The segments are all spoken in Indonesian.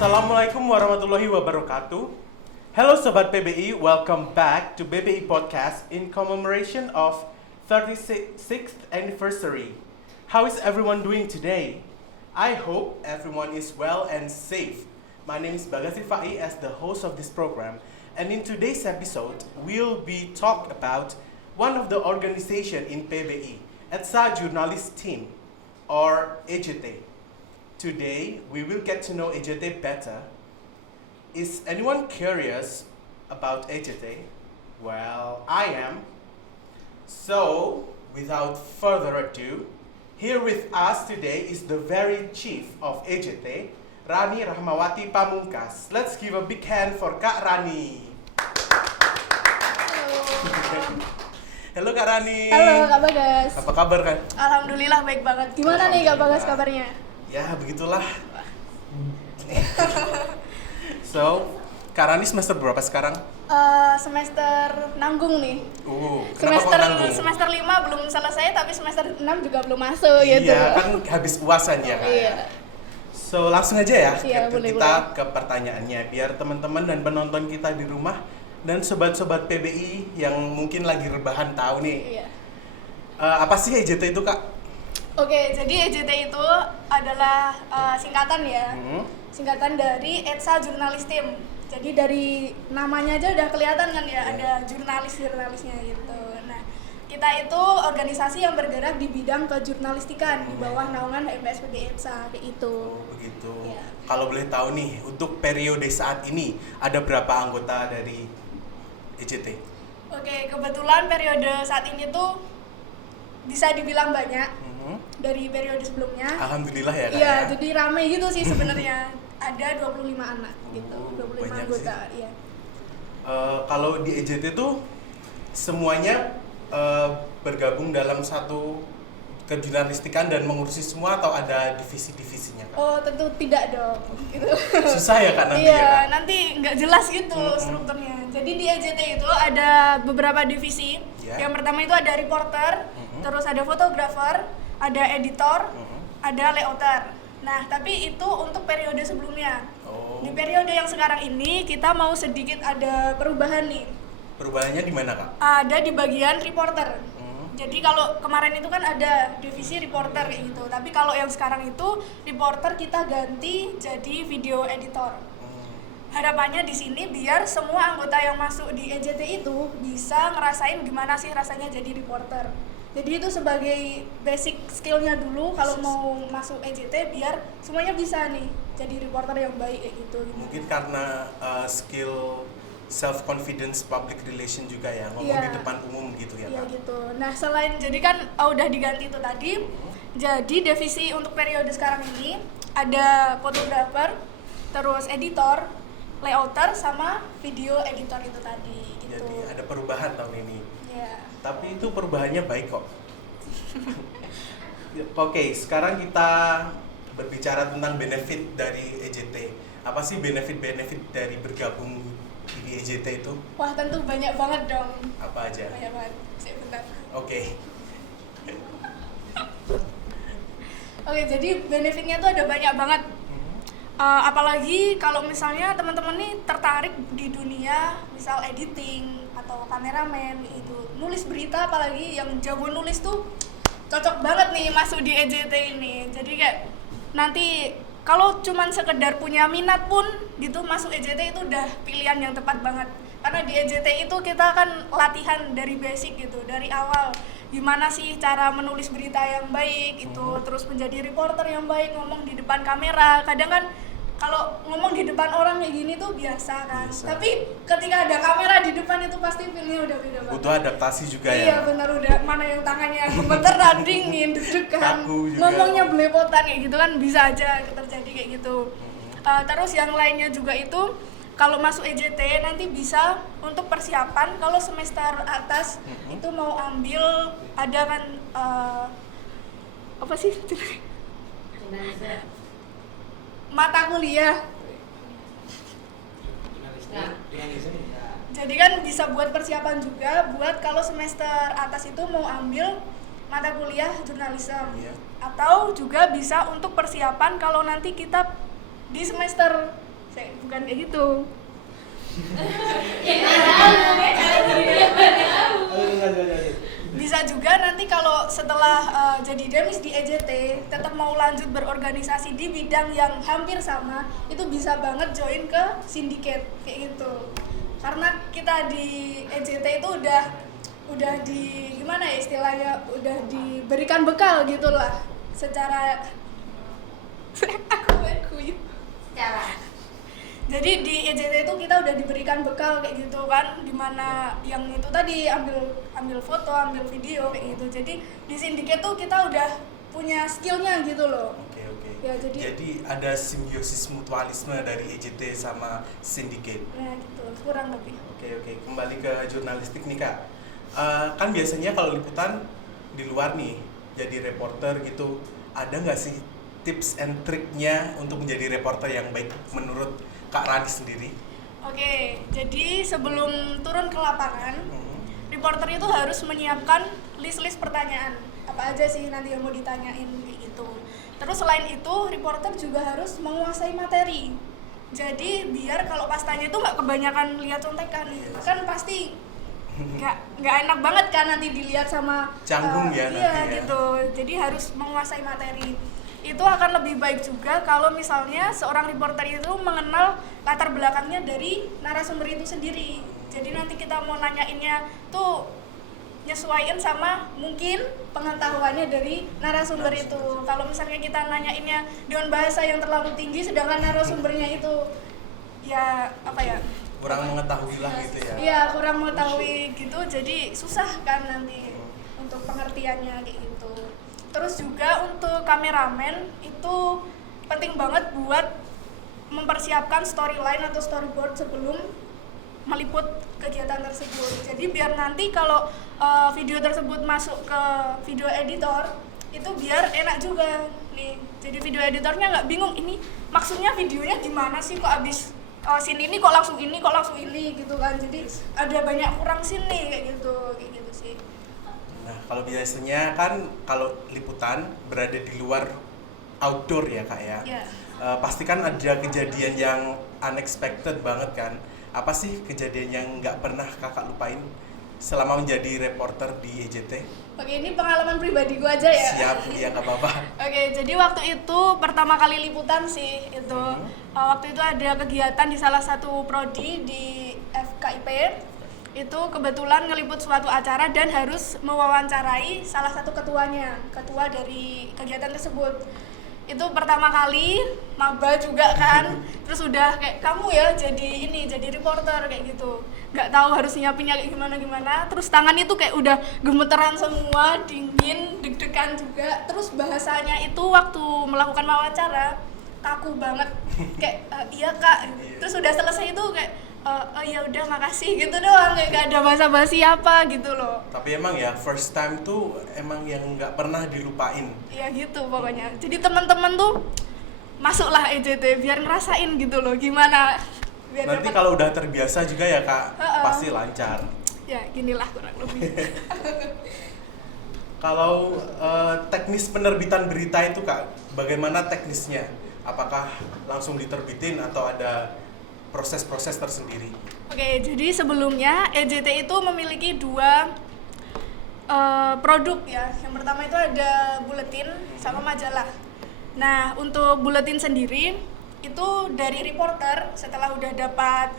Assalamualaikum warahmatullahi wabarakatuh. Hello Sobat PBI, welcome back to BPI Podcast in commemoration of 36th anniversary. How is everyone doing today? I hope everyone is well and safe. My name is Bagasi Fai as the host of this program, and in today's episode, we'll be talk about one of the organization in PBI, ETSA Journalist Team, or EJT. Today, we will get to know EJT better. Is anyone curious about EJT? Well, I am. So, without further ado, here with us today is the very chief of EJT, Rani Rahmawati Pamungkas. Let's give a big hand for Kak Rani. Halo Kak Rani. Halo Kak Bagas. Apa kabar kan? Alhamdulillah baik banget. Gimana nih Kak Bagas kabarnya? Ya begitulah. So, Kak Rani semester berapa sekarang? Semester nanggung nih. Kenapa kok nanggung? Semester 5 belum selesai tapi semester 6 juga belum masuk gitu. Iya, kan habis uasan ya Kak. Iya. So, langsung aja ya Iya, boleh. ke pertanyaannya biar teman-teman dan penonton kita di rumah dan sobat-sobat PBI yang mungkin lagi rebahan tahu nih. Iya. Apa sih EJT itu Kak? Oke, jadi EJT itu adalah singkatan ya. Singkatan dari ETSA Journalist Team. Jadi dari namanya aja udah kelihatan kan ya, ada jurnalisnya gitu. Nah, kita itu organisasi yang bergerak di bidang kejurnalistikan di bawah naungan HMPSPG ETSA kayak itu. Begitu. Iya. Kalau boleh tahu nih, untuk periode saat ini ada berapa anggota dari EJT? Oke, kebetulan periode saat ini tuh bisa dibilang banyak dari periode sebelumnya. Alhamdulillah ya Kak. Iya, ya? jadi ramai gitu sih sebenarnya. Ada 25 anak gitu, 25 banyak anggota, sih. iya. Kalau di EJT tuh semuanya bergabung dalam satu kejurnalistikan dan mengurusi semua atau ada divisi-divisinya Kak? Oh, tentu tidak dong. Gitu. Susah ya Kak nanti Iya, ya Kak? nanti nggak jelas gitu strukturnya. Jadi di EJT itu ada beberapa divisi. Ya. Yang pertama itu ada reporter, terus ada fotografer, ada editor, ada layouter. Nah, tapi itu untuk periode sebelumnya. Oh. Di periode yang sekarang ini kita mau sedikit ada perubahan nih. Perubahannya di mana Kak? Ada di bagian reporter. Jadi kalau kemarin itu kan ada divisi reporter kayak gitu. Tapi kalau yang sekarang itu reporter kita ganti jadi video editor. Harapannya di sini biar semua anggota yang masuk di EJT itu bisa ngerasain gimana sih rasanya jadi reporter. Jadi itu sebagai basic skillnya dulu kalau mau masuk EJT biar semuanya bisa nih jadi reporter yang baik kayak gitu. Mungkin karena skill self confidence public relation juga ya, ngomong Iya. di depan umum gitu ya Iya Kak. gitu. Nah selain jadi kan udah diganti itu tadi, jadi divisi untuk periode sekarang ini ada fotografer, terus editor, layouter sama video editor itu tadi gitu. Jadi ada perubahan tahun ini. Iya. Tapi itu perubahannya baik kok. Oke, sekarang kita berbicara tentang benefit dari EJT. Apa sih benefit-benefit dari bergabung di EJT itu? Wah tentu banyak banget dong. Apa aja? Banyak banget. Bentar. Oke. Oke, jadi benefitnya tuh ada banyak banget. Apalagi kalau misalnya teman-teman nih tertarik di dunia misal editing atau kameramen itu, nulis berita apalagi yang jago nulis tuh cocok banget nih masuk di EJT ini. Jadi kayak nanti kalau cuman sekedar punya minat pun gitu masuk EJT itu udah pilihan yang tepat banget. Karena di EJT itu kita kan latihan dari basic gitu, dari awal gimana sih cara menulis berita yang baik itu, terus menjadi reporter yang baik, ngomong di depan kamera. Kadang kan kalau ngomong di depan orang kayak gini tuh biasa kan, tapi ketika ada kamera di depan itu pasti feelnya udah beda banget. Butuh adaptasi juga ya. Iya benar, udah mana yang tangannya gemeteran, dingin, deg-degan, Kaku juga. ngomongnya belepotan kayak gitu kan bisa aja terjadi kayak gitu. Terus yang lainnya juga itu kalau masuk EJT nanti bisa untuk persiapan kalau semester atas itu mau ambil ada kan apa sih mata kuliah. Jadi kan bisa buat persiapan juga buat kalau semester atas itu mau ambil mata kuliah jurnalisme. Atau juga bisa untuk persiapan kalau nanti kita di semester Bukan kayak gitu. Bisa juga nanti kalau setelah jadi demis di EJT tetap mau lanjut berorganisasi di bidang yang hampir sama, itu bisa banget join ke sindiket kayak gitu. Karena kita di EJT itu udah di gimana ya istilahnya, udah diberikan bekal gitulah secara jadi di EJT itu kita udah diberikan bekal kayak gitu kan, dimana yang itu tadi ambil foto, ambil video kayak gitu. Jadi di sindiket tuh kita udah punya skillnya gitu loh. Oke. Ya, jadi ada simbiosis mutualisme dari EJT sama sindiket. Ya gitu, kurang lebih. Oke. Kembali ke jurnalistik nih Kak. Kan biasanya kalau liputan di luar nih, jadi reporter gitu, ada nggak sih tips and triknya untuk menjadi reporter yang baik menurut Kak Rani sendiri? Oke, jadi sebelum turun ke lapangan, reporter itu harus menyiapkan list-list pertanyaan. Apa aja sih nanti yang mau ditanyain kayak gitu. Terus selain itu, reporter juga harus menguasai materi. Jadi biar kalau pas tanya itu nggak kebanyakan lihat contekan, kan pasti nggak enak banget kan nanti dilihat sama canggung ya nanti ya. Gitu. Jadi harus menguasai materi. Itu akan lebih baik juga kalau misalnya seorang reporter itu mengenal latar belakangnya dari narasumber itu sendiri. Jadi nanti kita mau nanyainnya tuh nyesuaiin sama mungkin pengetahuannya dari narasumber itu. Kalau misalnya kita nanyainnya dengan bahasa yang terlalu tinggi sedangkan narasumbernya itu ya apa ya, kurang mengetahui lah gitu ya. Iya, kurang mengetahui gitu, jadi susah kan nanti untuk pengertiannya kayak gitu. Terus juga untuk kameramen itu penting banget buat mempersiapkan storyline atau storyboard sebelum meliput kegiatan tersebut. Jadi biar nanti kalau video tersebut masuk ke video editor itu biar enak juga nih. Jadi video editornya nggak bingung ini maksudnya videonya gimana sih, kok abis scene ini kok langsung ini gitu kan. Jadi ada banyak kurang scene nih kayak gitu sih. Nah, kalau biasanya kan kalau liputan berada di luar outdoor ya Kak ya. Yeah. Pasti kan ada kejadian yang unexpected banget kan. Apa sih kejadian yang nggak pernah Kakak lupain selama menjadi reporter di EJT? Oke, ini pengalaman pribadi gue aja ya. Siap, ya nggak apa-apa. Oke, jadi waktu itu pertama kali liputan sih itu. Waktu itu ada kegiatan di salah satu prodi di FKIP. Itu kebetulan ngeliput suatu acara dan harus mewawancarai salah satu ketua dari kegiatan tersebut. Itu pertama kali maba juga kan, terus udah kayak kamu ya jadi reporter kayak gitu, nggak tahu harus nyiapinnya kayak gimana, terus tangan itu kayak udah gemeteran semua, dingin, deg-degan juga, terus bahasanya itu waktu melakukan wawancara kaku banget, kayak iya Kak, terus udah selesai itu kayak oh ya udah makasih gitu doang, kayak gak ada basa-basi apa gitu loh. Tapi emang ya first time tuh emang yang nggak pernah dilupain. Iya gitu pokoknya. Jadi teman-teman tuh masuklah EJT biar ngerasain gitu loh gimana. Biar nanti kalau udah terbiasa juga ya Kak, pasti lancar. Ya ginilah kurang lebih. Kalau teknis penerbitan berita itu Kak, bagaimana teknisnya? Apakah langsung diterbitin atau ada proses-proses tersendiri? Oke, jadi sebelumnya EJT itu memiliki dua produk ya. Yang pertama itu ada buletin sama majalah. Nah, untuk buletin sendiri itu dari reporter setelah udah dapat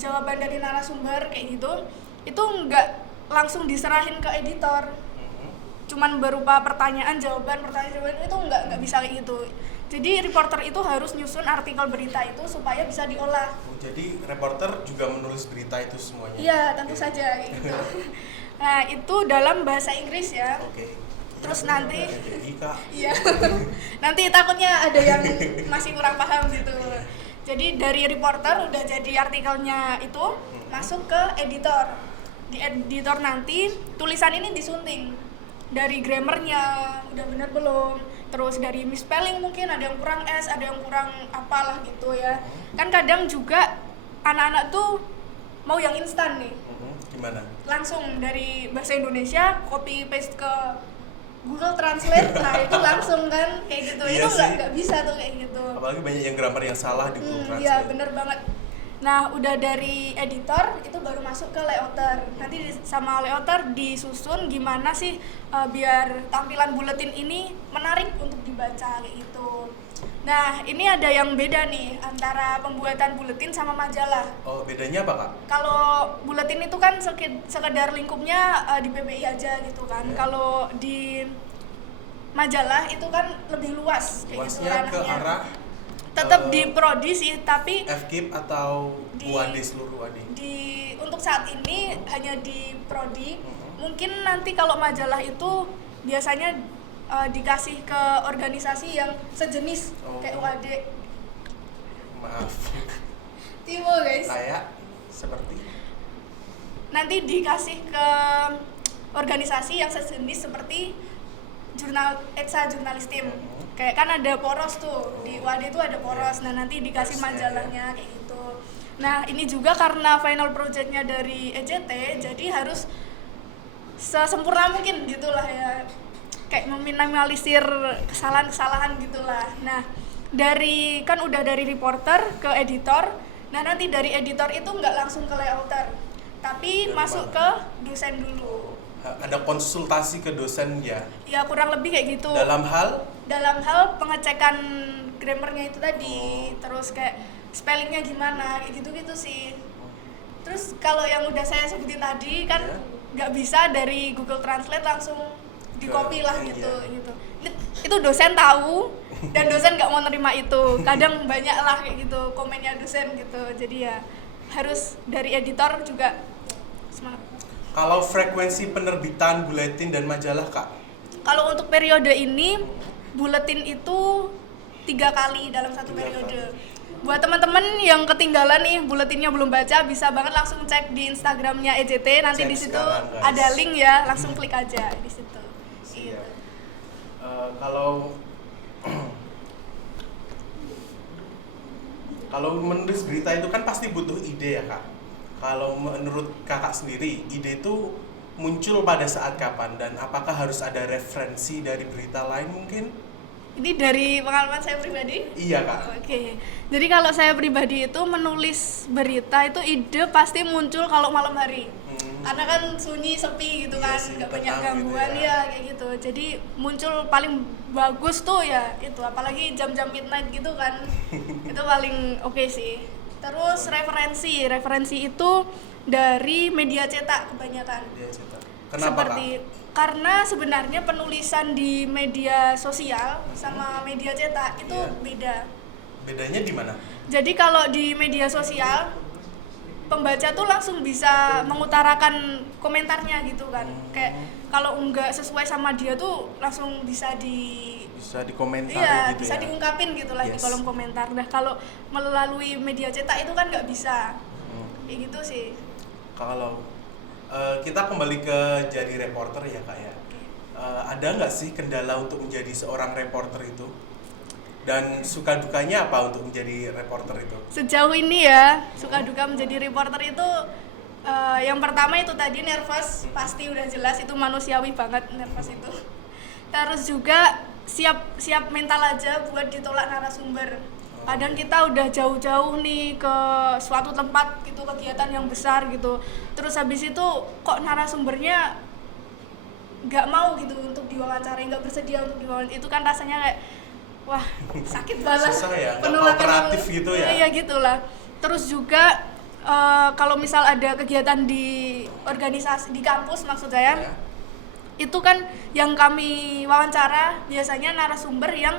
jawaban dari narasumber kayak gitu, itu nggak langsung diserahin ke editor. Cuman berupa pertanyaan jawaban itu nggak bisa kayak gitu. Jadi reporter itu harus nyusun artikel berita itu supaya bisa diolah. Jadi reporter juga menulis berita itu semuanya? Iya, tentu saja gitu. Nah, itu dalam bahasa Inggris ya. Oke. Terus nanti iya. Nanti takutnya ada yang masih kurang paham gitu. Jadi dari reporter udah jadi artikelnya itu masuk ke editor. Di editor nanti tulisan ini disunting. Dari grammarnya udah benar belum, terus dari misspelling mungkin ada yang kurang S, ada yang kurang apalah gitu ya. Kan kadang juga anak-anak tuh mau yang instan nih. Gimana? Langsung dari bahasa Indonesia copy paste ke Google Translate, nah itu langsung kan kayak gitu. Iya Itu sih. nggak bisa tuh kayak gitu. Apalagi banyak yang grammar yang salah di Google Translate. Iya bener banget. Nah udah dari editor itu baru masuk ke layouter. Nanti sama layouter disusun gimana sih biar tampilan buletin ini menarik untuk dibaca kayak gitu. Nah ini ada yang beda nih antara pembuatan buletin sama majalah. Oh, bedanya apa, Kak? Kalau buletin itu kan sekedar lingkupnya di PBI aja gitu kan. Ya. Kalau di majalah itu kan lebih luas kayak gitu Luasnya ke ranahnya. arah Tetap di prodi sih, tapi FKIP atau Di- UAD seluruh UAD? untuk saat ini hanya di prodi. Mungkin nanti kalau majalah itu biasanya dikasih ke organisasi yang sejenis Oh. kayak UAD. Maaf. Timo guys. Kayak seperti Nanti dikasih ke organisasi yang sejenis seperti Eksa Jurnalistim. Kayak kan ada poros tuh, di UAD itu ada poros. Nah, nanti dikasih Porosnya, majalahnya kayak gitu. Nah, ini juga karena final projectnya dari EJT, jadi harus sesempurna mungkin gitulah ya. Kayak meminimalisir kesalahan-kesalahan gitulah. Nah, kan udah dari reporter ke editor. Nah, nanti dari editor itu nggak langsung ke layouter, tapi Dari masuk mana? ke dosen dulu. ada konsultasi ke dosen ya Ya kurang lebih kayak gitu. dalam hal Pengecekan grammarnya itu tadi, terus kayak spellingnya gimana, kayak gitu-gitu sih. Terus kalau yang udah saya sebutin tadi kan Ya. nggak bisa dari Google Translate langsung di copy lah gitu iya. gitu. Itu dosen tahu dan dosen nggak mau nerima itu. Kadang banyak lah kayak gitu komennya dosen gitu. Jadi ya harus dari editor juga semangat. kalau frekuensi penerbitan buletin dan majalah, Kak? Kalau untuk periode ini, buletin itu 3 kali dalam satu 3 periode. Buat teman-teman yang ketinggalan nih, buletinnya belum baca, bisa banget langsung cek di Instagramnya EJT. Nanti Cek di situ sekarang, guys. ada link ya, langsung klik aja di situ. Iya. Gitu. Kalau menulis berita itu kan pasti butuh ide ya, Kak. Kalau menurut Kakak sendiri, ide itu muncul pada saat kapan dan apakah harus ada referensi dari berita lain mungkin? Ini dari pengalaman saya pribadi. Iya, Kak. Oke, jadi kalau saya pribadi itu menulis berita itu ide pasti muncul kalau malam hari. Karena kan sunyi, sepi gitu Iya kan, sih, nggak banyak tenang gitu gangguan ya. ya kayak gitu. Jadi muncul paling bagus tuh ya itu, apalagi jam-jam midnight gitu kan, itu paling oke sih. Terus referensi itu dari media cetak kebanyakan. Dia cetak. Kenapa, Seperti karena sebenarnya penulisan di media sosial sama media cetak itu Iya. beda. Kak? Bedanya di mana? Jadi kalau di media sosial pembaca tuh langsung bisa mengutarakan komentarnya gitu kan. Kayak kalau enggak sesuai sama dia tuh langsung bisa Bisa dikomentari iya, gitu bisa ya. diungkapin gitu lah di Yes. kolom komentar. Nah, kalau melalui media cetak itu kan nggak bisa. Hmm. Kayak gitu sih. Kalau kita kembali ke jadi reporter ya, Kak ya. Ada nggak sih kendala untuk menjadi seorang reporter itu? Dan suka dukanya apa untuk menjadi reporter itu? Sejauh ini ya, suka duka menjadi reporter itu yang pertama itu tadi nervous, pasti udah jelas itu manusiawi banget nervous itu. Terus juga siap mental aja buat ditolak narasumber. Kadang kita udah jauh-jauh nih ke suatu tempat gitu, kegiatan yang besar gitu. Terus habis itu kok narasumbernya nggak mau gitu untuk diwawancarai, nggak bersedia untuk diwawancara. Itu kan rasanya kayak wah sakit banget. Susah ya, nggak Penolakan kooperatif gitu ya. Iya gitulah. Terus juga kalau misal ada kegiatan di organisasi di kampus maksud saya, Ya. itu kan yang kami wawancara biasanya narasumber yang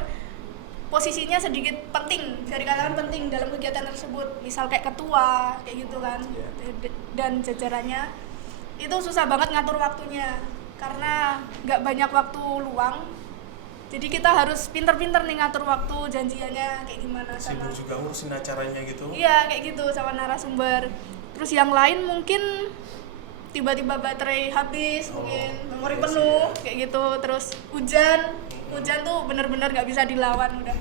posisinya sedikit penting, bisa dikatakan penting dalam kegiatan tersebut, misal kayak ketua kayak gitu kan. Iya. Dan jajarannya itu susah banget ngatur waktunya karena nggak banyak waktu luang. Jadi kita harus pinter-pinter nih ngatur waktu, janjiannya kayak gimana sama. Sibuk juga ngurusin acaranya gitu. Iya kayak gitu sama narasumber. Terus yang lain mungkin tiba-tiba baterai habis, mungkin memori iya penuh sih, ya. kayak gitu. Terus hujan tuh bener-bener nggak bisa dilawan udah.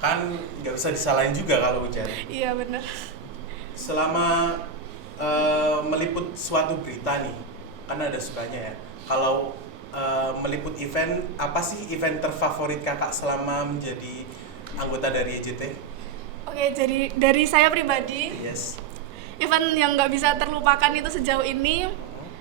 Kan nggak bisa disalahin juga kalau hujan. Iya bener. Selama meliput suatu berita nih, kan ada sukanya ya. Kalau meliput event, apa sih event terfavorit kakak selama menjadi anggota dari EJT? Oke, jadi dari saya pribadi, Yes. event yang nggak bisa terlupakan itu sejauh ini,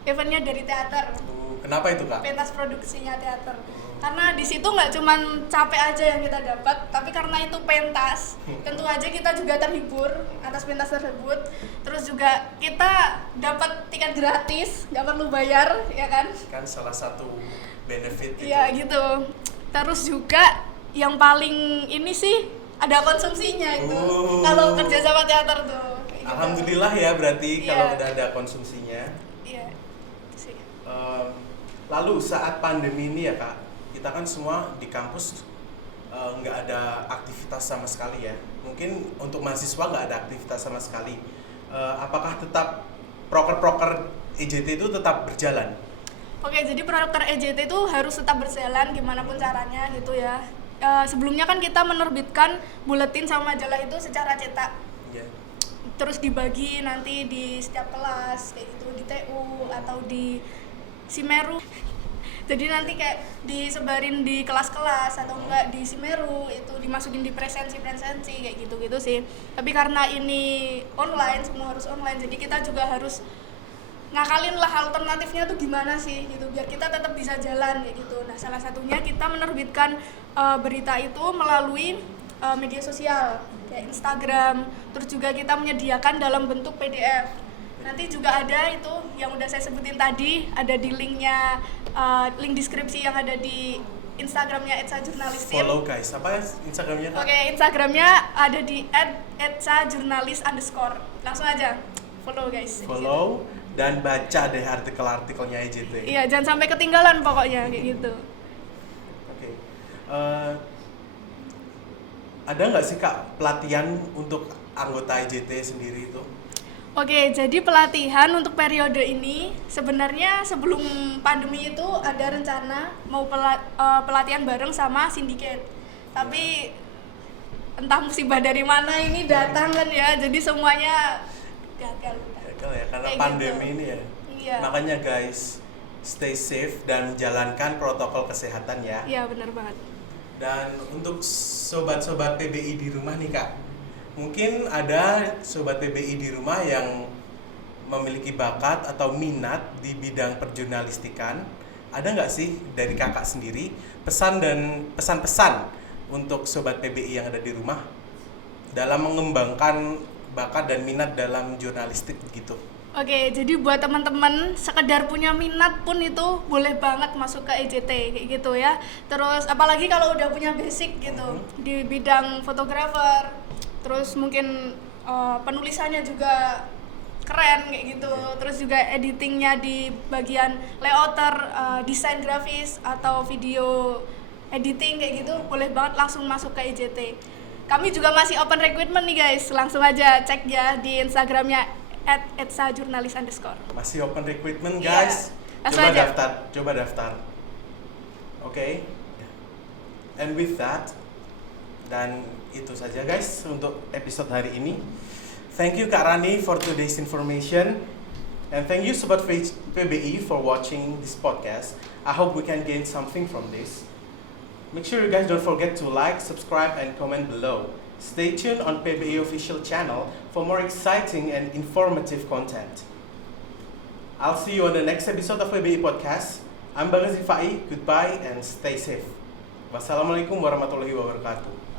eventnya dari teater. Kenapa itu kak? Pentas produksinya teater. Karena di situ nggak cuman capek aja yang kita dapat, tapi karena itu pentas, tentu aja kita juga terhibur atas pentas tersebut. Terus juga kita dapat tiket gratis, nggak perlu bayar, ya kan? Kan salah satu benefit itu. Iya gitu. Terus juga yang paling ini sih ada konsumsinya itu. Kalau kerja sama teater tuh. Kayak gitu. Alhamdulillah ya berarti Iya. kalau udah ada konsumsinya. Iya. Sih. Lalu saat pandemi ini ya kak, kita kan semua di kampus nggak ada aktivitas sama sekali ya. Mungkin untuk mahasiswa nggak ada aktivitas sama sekali. Apakah tetap proker-proker EJT itu tetap berjalan? Oke, jadi proker EJT itu harus tetap berjalan gimana pun caranya gitu ya. Sebelumnya kan kita menerbitkan buletin sama majalah itu secara cetak. Yeah. Terus dibagi nanti di setiap kelas kayak gitu, di TU atau di Simeru. Jadi nanti kayak disebarin di kelas-kelas atau enggak di Simeru, itu dimasukin di presensi kayak gitu-gitu sih. Tapi karena ini online, semua harus online, jadi kita juga harus ngakalin lah alternatifnya tuh gimana sih gitu biar kita tetap bisa jalan kayak gitu. Nah, salah satunya kita menerbitkan berita itu melalui media sosial kayak Instagram, terus juga kita menyediakan dalam bentuk PDF. Nanti juga ada itu yang udah saya sebutin tadi, ada di linknya, link deskripsi yang ada di Instagramnya @sajurnalistim. Follow guys, apa Instagramnya kak? Oke, Instagramnya ada di @sajurnalis_. Langsung aja follow guys. Follow dan baca deh artikel-artikelnya EJT. Iya, jangan sampai ketinggalan pokoknya kayak gitu. Oke. Ada nggak sih kak pelatihan untuk anggota EJT sendiri itu? Oke, jadi pelatihan untuk periode ini sebenarnya sebelum pandemi itu ada rencana mau pelatihan bareng sama sindiket. Tapi entah musibah dari mana ini datang kan ya, jadi semuanya gagal. Gagal ya karena Kayak pandemi gitu. ini ya. Iya. Makanya guys, stay safe dan jalankan protokol kesehatan ya. Iya, benar banget. Dan untuk sobat-sobat PBI di rumah nih kak, mungkin ada sobat PBI di rumah yang memiliki bakat atau minat di bidang perjurnalistikan. Ada nggak sih dari kakak sendiri pesan-pesan untuk sobat PBI yang ada di rumah dalam mengembangkan bakat dan minat dalam jurnalistik gitu? Oke, jadi buat teman-teman sekedar punya minat pun itu boleh banget masuk ke EJT kayak gitu ya. Terus apalagi kalau udah punya basic gitu di bidang fotografer, terus mungkin penulisannya juga keren kayak gitu, terus juga editingnya di bagian layouter, desain grafis atau video editing kayak gitu, boleh banget langsung masuk ke EJT. Kami juga masih open recruitment nih guys, langsung aja cek ya di Instagramnya @sajurnalis_. Masih open recruitment Iya. guys. Langsung aja. Coba daftar. Oke. And with that, dan itu saja guys untuk episode hari ini. Thank you Kak Rani for today's information, and thank you Sobat PBI for watching this podcast. I hope we can gain something from this. Make sure you guys don't forget to like, subscribe, and comment below. Stay tuned on PBI official channel for more exciting and informative content. I'll see you on the next episode of PBI Podcast. I'm Bagas Ifai. Goodbye and stay safe. Wassalamualaikum warahmatullahi wabarakatuh.